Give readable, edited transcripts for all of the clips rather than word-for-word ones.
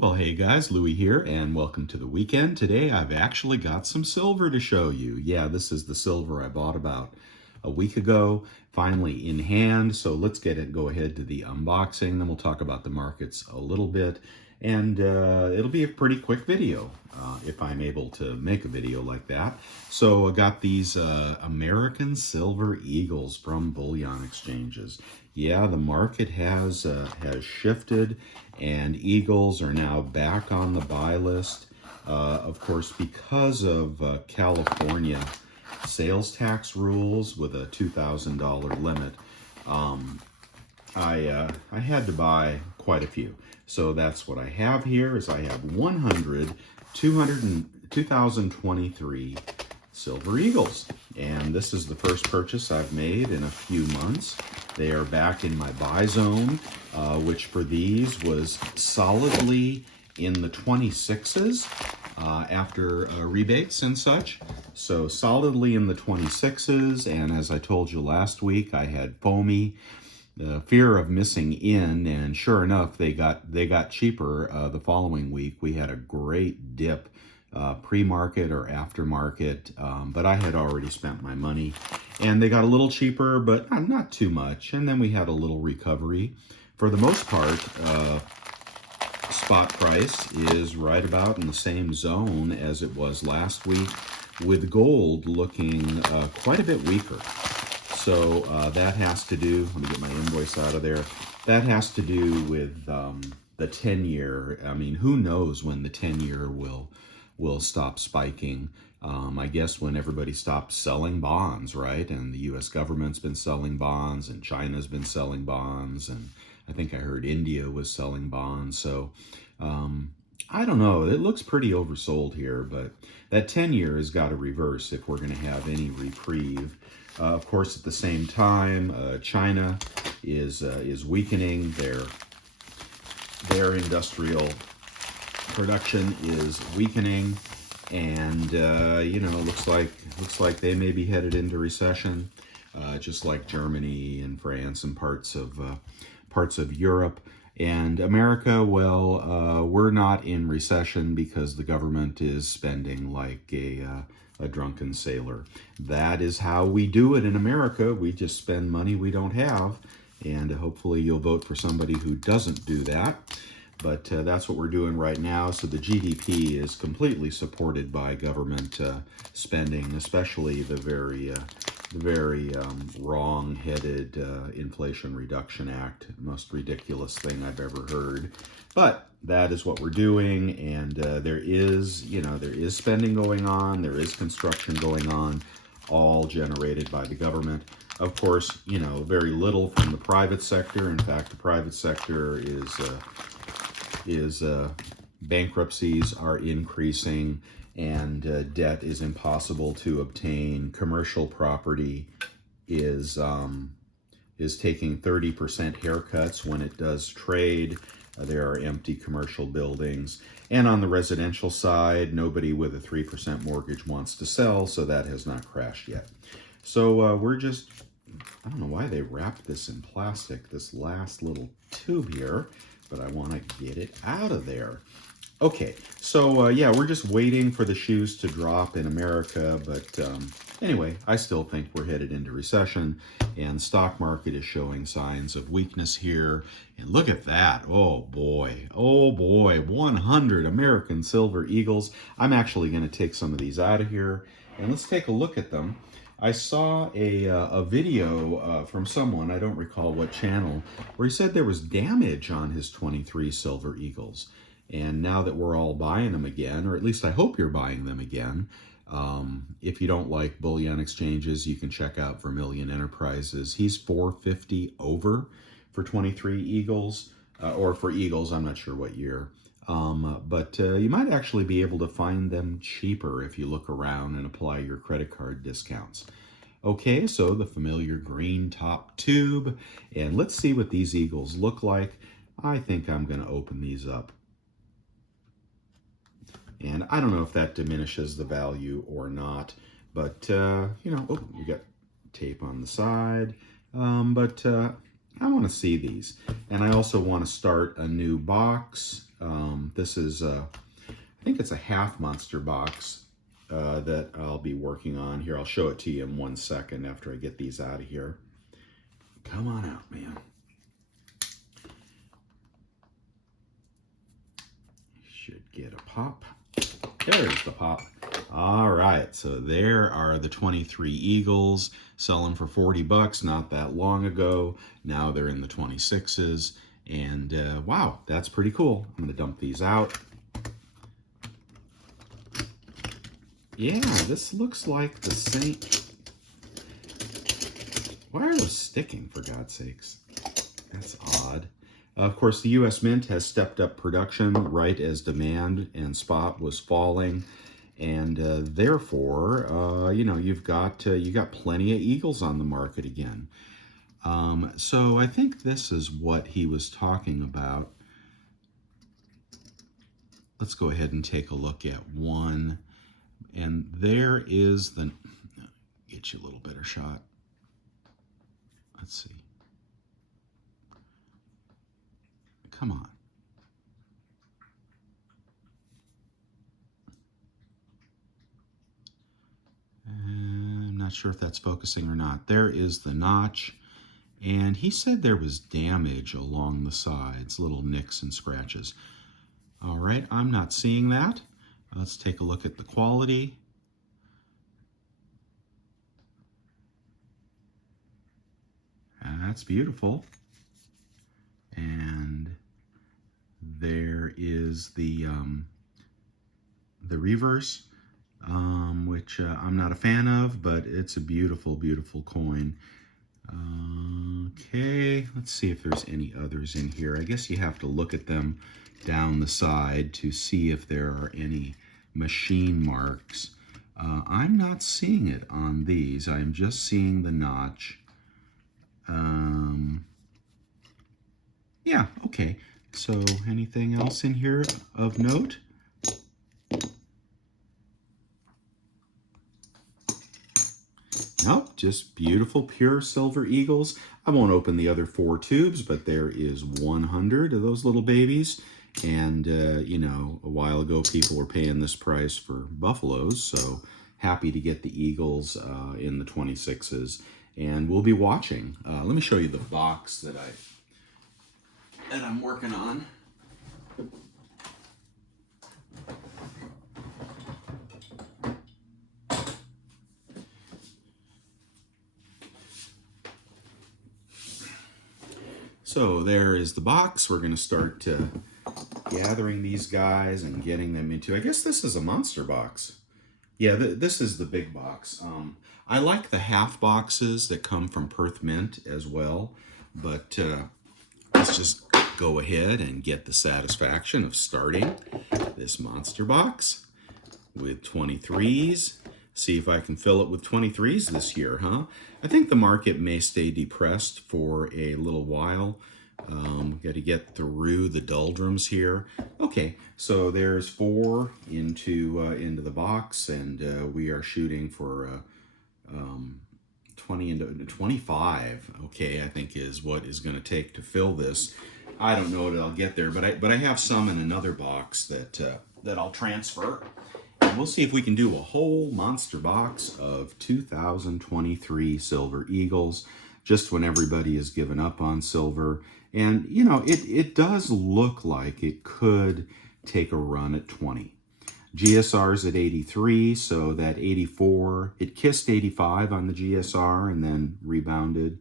Well, hey guys, Louie here, and welcome to the weekend. Today I've actually got some silver to show you. Yeah, this is the silver I bought about a week ago, finally in hand. So let's go ahead to the unboxing, then we'll talk about the markets a little bit. And it'll be a pretty quick video if I'm able to make a video like that. So I got these American Silver Eagles from Bullion exchanges. Yeah, the market has shifted, and Eagles are now back on the buy list. Of course, because of California sales tax rules with a $2,000 limit, I had to buy quite a few. So that's what I have here is I have 2023 Silver Eagles. And this is the first purchase I've made in a few months. They are back in my buy zone, which for these was solidly in the 26s after rebates and such. So solidly in the 26s, and as I told you last week, I had foamy, fear of missing in, and sure enough, they got cheaper the following week. We had a great dip, pre-market or aftermarket, but I had already spent my money, and they got a little cheaper, but not too much. And then we had a little recovery. For the most part, spot price is right about in the same zone as it was last week, with gold looking quite a bit weaker. So that has to do, let me get my invoice out of there, that has to do with the 10-year. I mean, who knows when the 10-year will stop spiking. I guess when everybody stops selling bonds, right? And the U.S. government's been selling bonds, and China's been selling bonds, and I think I heard India was selling bonds. So I don't know. It looks pretty oversold here, but that 10-year has got to reverse if we're going to have any reprieve. Of course, at the same time, China is weakening. Their industrial production is weakening, and looks like they may be headed into recession, just like Germany and France and parts of Europe. And America, well, we're not in recession because the government is spending like a drunken sailor. That is how we do it in America. We just spend money we don't have, and hopefully you'll vote for somebody who doesn't do that. But that's what we're doing right now. So the GDP is completely supported by government spending, especially the very wrong-headed Inflation Reduction Act. Most ridiculous thing I've ever heard. But that is what we're doing, and there is spending going on, there is construction going on, all generated by the government. Of course, very little from the private sector. In fact, the private sector is bankruptcies are increasing, and debt is impossible to obtain. Commercial property is taking 30% haircuts when it does trade. There are empty commercial buildings. And on the residential side, nobody with a 3% mortgage wants to sell, so that has not crashed yet. So we're just, I don't know why they wrapped this in plastic, this last little tube here, but I want to get it out of there. Okay, so yeah, we're just waiting for the shoes to drop in America, but anyway, I still think we're headed into recession, and stock market is showing signs of weakness here. And look at that. Oh boy, 100 American Silver Eagles. I'm actually going to take some of these out of here, and let's take a look at them. I saw a video from someone, I don't recall what channel, where he said there was damage on his 23 Silver Eagles. And now that we're all buying them again, or at least I hope you're buying them again, if you don't like bullion exchanges, you can check out Vermilion Enterprises. He's $450 over for 23 Eagles, or for Eagles, I'm not sure what year. But you might actually be able to find them cheaper if you look around and apply your credit card discounts. Okay, so the familiar green top tube, and let's see what these Eagles look like. I think I'm going to open these up. And I don't know if that diminishes the value or not, but, oh, we got tape on the side, but I want to see these. And I also want to start a new box This is, I think it's a half monster box that I'll be working on. Here, I'll show it to you in 1 second after I get these out of here. Come on out, man. Should get a pop. There's the pop. All right, so there are the 23 Eagles, selling for 40 bucks not that long ago. Now they're in the 26s, and wow, that's pretty cool. I'm gonna dump these out. Yeah, this looks like the same. Why are those sticking, for God's sakes? That's odd. Of course, the U.S. Mint has stepped up production right as demand and spot was falling, and therefore, you know, you got plenty of Eagles on the market again. So I think this is what he was talking about. Let's go ahead and take a look at one, and there is the. Get you a little better shot. Let's see. Come on. I'm not sure if that's focusing or not. There is the notch. And he said there was damage along the sides, little nicks and scratches. All right, I'm not seeing that. Let's take a look at the quality. That's beautiful. And there is the reverse, which I'm not a fan of, but it's a beautiful, beautiful coin. Okay, let's see if there's any others in here. I guess you have to look at them down the side to see if there are any machine marks. I'm not seeing it on these. I'm just seeing the notch. Yeah, okay. So anything else in here of note? Nope, just beautiful pure silver Eagles. I won't open the other 4 tubes, but there is 100 of those little babies. And, you know, a while ago people were paying this price for buffaloes, so happy to get the Eagles in the 26s. And we'll be watching. Let me show you the box that I'm working on. So there is the box. We're going to start gathering these guys and getting them into, I guess this is a monster box. Yeah, this is the big box. I like the half boxes that come from Perth Mint as well, but let's just go ahead and get the satisfaction of starting this monster box with 23s. See if I can fill it with 23s this year, huh? I think the market may stay depressed for a little while. Got to get through the doldrums here. Okay, so there's 4 into the box, and we are shooting for 20 into 25. Okay, I think is what is going to take to fill this. I don't know that I'll get there, but I have some in another box that I'll transfer. And we'll see if we can do a whole monster box of 2023 Silver Eagles, just when everybody has given up on silver. And, you know, it does look like it could take a run at 20. GSR's at 83, so that 84, it kissed 85 on the GSR and then rebounded.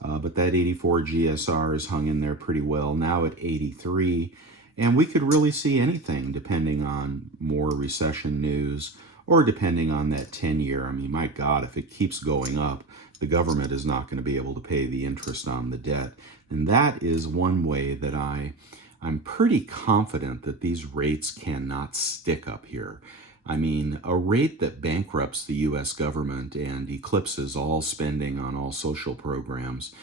But that 84 GSR has hung in there pretty well, now at 83. And we could really see anything depending on more recession news or depending on that 10-year. I mean, my God, if it keeps going up, the government is not going to be able to pay the interest on the debt. And that is one way that I'm pretty confident that these rates cannot stick up here. I mean, a rate that bankrupts the U.S. government and eclipses all spending on all social programs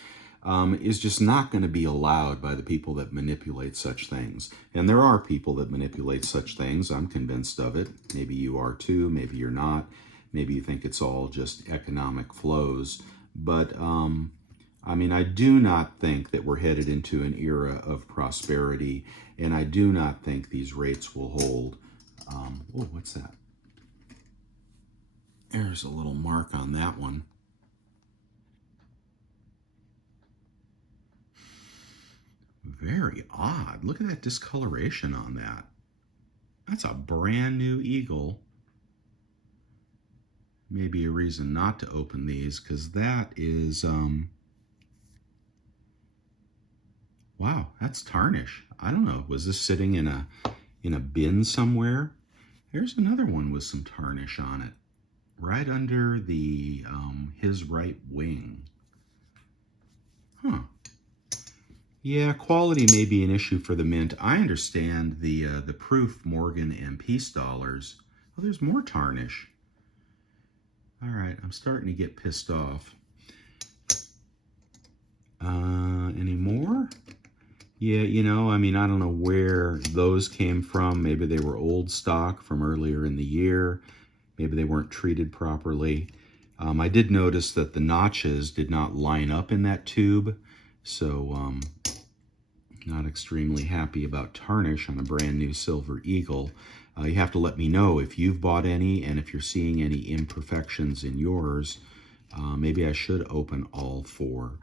is just not going to be allowed by the people that manipulate such things. And there are people that manipulate such things. I'm convinced of it. Maybe you are too. Maybe you're not. Maybe you think it's all just economic flows. But, I mean, I do not think that we're headed into an era of prosperity. and I do not think these rates will hold. Oh, what's that? There's a little mark on that one. Very odd. Look at that discoloration on that. That's a brand new eagle. Maybe a reason not to open these, because that is, wow, that's Tarnish. I don't know. Was this sitting in a bin somewhere? Here's another one with some tarnish on it, right under the his right wing. Huh. Yeah, quality may be an issue for the mint. I understand the proof Morgan and Peace dollars. Oh, there's more tarnish. All right, I'm starting to get pissed off. Any more? Yeah, you know, I mean, I don't know where those came from. Maybe they were old stock from earlier in the year. Maybe they weren't treated properly. I did notice that the notches did not line up in that tube, so not extremely happy about tarnish on a brand new Silver Eagle. You have to let me know if you've bought any and if you're seeing any imperfections in yours. Maybe I should open all four.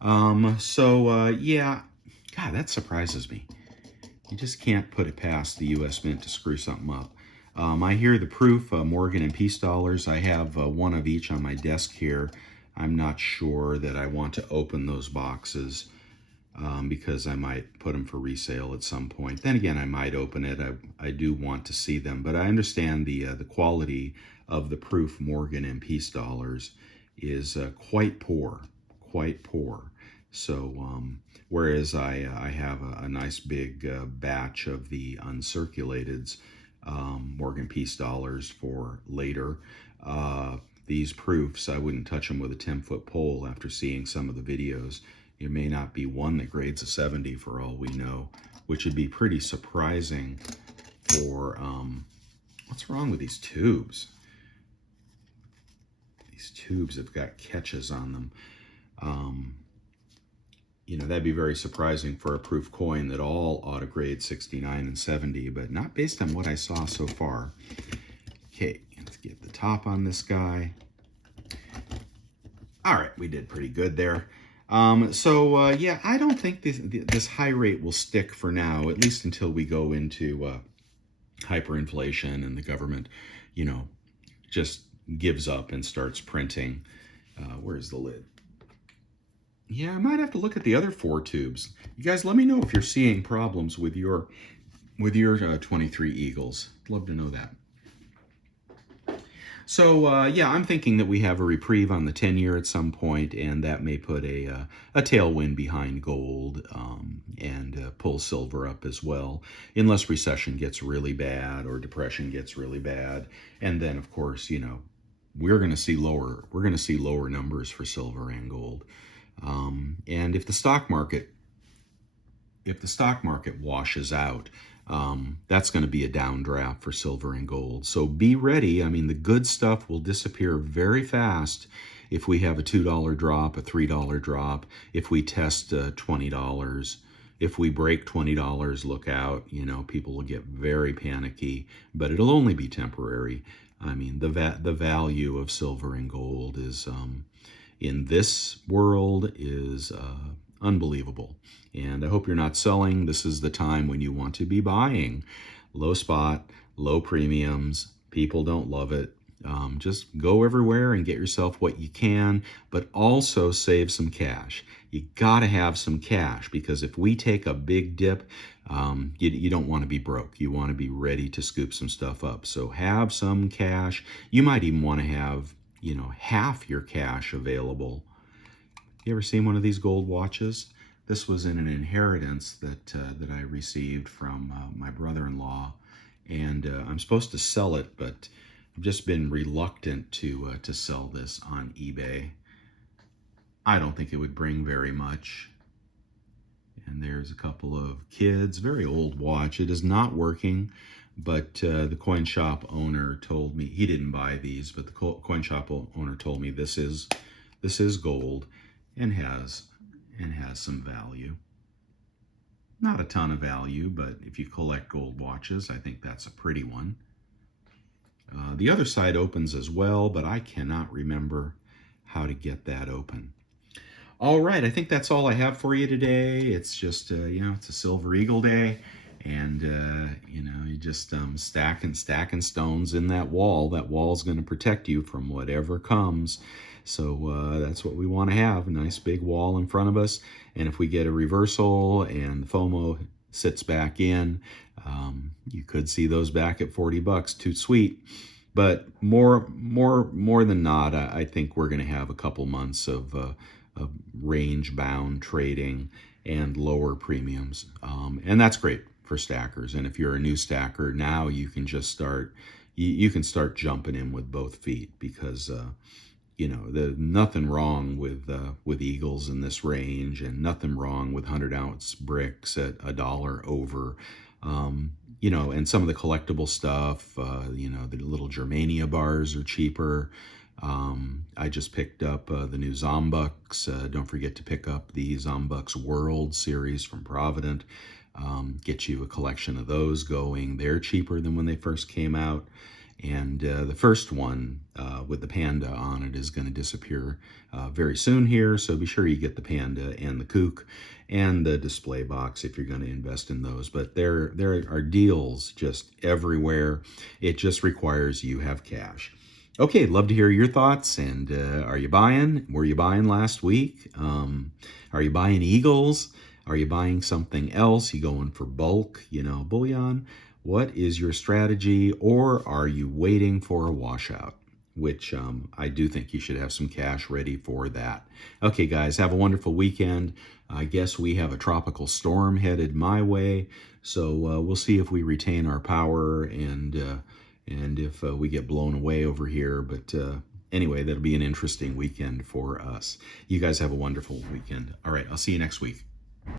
Yeah, God, that surprises me. You just can't put it past the U.S. Mint to screw something up. I hear the proof, Morgan and Peace dollars. I have one of each on my desk here. I'm not sure that I want to open those boxes because I might put them for resale at some point. Then again, I might open it. I do want to see them, but I understand the quality of the proof Morgan and Peace dollars is quite poor, quite poor. So whereas I have a nice big batch of the uncirculateds, Morgan Peace dollars for later. These proofs, I wouldn't touch them with a 10-foot pole after seeing some of the videos. There may not be one that grades a 70 for all we know, which would be pretty surprising for, what's wrong with these tubes? These tubes have got catches on them. You know, that'd be very surprising for a proof coin that all ought to grade 69 and 70, but not based on what I saw so far. Okay, let's get the top on this guy. All right, we did pretty good there. Yeah, I don't think this high rate will stick for now, at least until we go into hyperinflation and the government, you know, just gives up and starts printing. Where's the lid? Yeah, I might have to look at the other four tubes. You guys, let me know if you're seeing problems with your 23 Eagles. I'd love to know that. So, yeah, I'm thinking that we have a reprieve on the 10-year at some point, and that may put a tailwind behind gold and pull silver up as well, unless recession gets really bad or depression gets really bad. And then, of course, you know, we're going to see lower numbers for silver and gold. And if the stock market washes out, that's going to be a downdraft for silver and gold. So be ready. I mean, the good stuff will disappear very fast if we have a $2 drop, a $3 drop, if we test $20. If we break $20, look out. You know, people will get very panicky, but it'll only be temporary. I mean, the value of silver and gold is in this world is unbelievable. And I hope you're not selling. This is the time when you want to be buying. Low spot, low premiums. People don't love it. Just go everywhere and get yourself what you can, but also save some cash. You got to have some cash, because if we take a big dip, you don't want to be broke. You want to be ready to scoop some stuff up. So have some cash. You might even want to have, you know, half your cash available. You ever seen one of these gold watches? This was in an inheritance that I received from my brother-in-law, and I'm supposed to sell it, but I've just been reluctant to sell this on eBay. I don't think it would bring very much. And there's a couple of kids, very old watch. It is not working, but the coin shop owner told me, he didn't buy these, but the coin shop owner told me this is gold and has some value. Not a ton of value, but if you collect gold watches, I think that's a pretty one. The other side opens as well, but I cannot remember how to get that open. All right, I think that's all I have for you today. It's just, it's a Silver Eagle day, and, you just stacking stones in that wall. That wall's going to protect you from whatever comes. So that's what we want to have, a nice big wall in front of us. And if we get a reversal and the FOMO sits back in, you could see those back at $40. Too sweet. But more than not, I think we're going to have a couple months of range-bound trading and lower premiums, and that's great for stackers. And if you're a new stacker now, you can just start. You can start jumping in with both feet because there's nothing wrong with eagles in this range, and nothing wrong with 100-ounce bricks at $1 over. And some of the collectible stuff, the little Germania bars are cheaper. I just picked up the new Zombucks. Don't forget to pick up the Zombucks World series from Provident. Get you a collection of those going. They're cheaper than when they first came out. And the first one with the panda on it is going to disappear very soon here. So be sure you get the panda and the kook and the display box if you're going to invest in those. But there are deals just everywhere. It just requires you have cash. Okay, love to hear your thoughts. And are you buying? Were you buying last week? Are you buying Eagles? Are you buying something else? You going for bulk, bullion? What is your strategy? Or are you waiting for a washout? Which I do think you should have some cash ready for that. Okay, guys, have a wonderful weekend. I guess we have a tropical storm headed my way. So we'll see if we retain our power and if we get blown away over here. But anyway, that'll be an interesting weekend for us. You guys have a wonderful weekend. All right, I'll see you next week.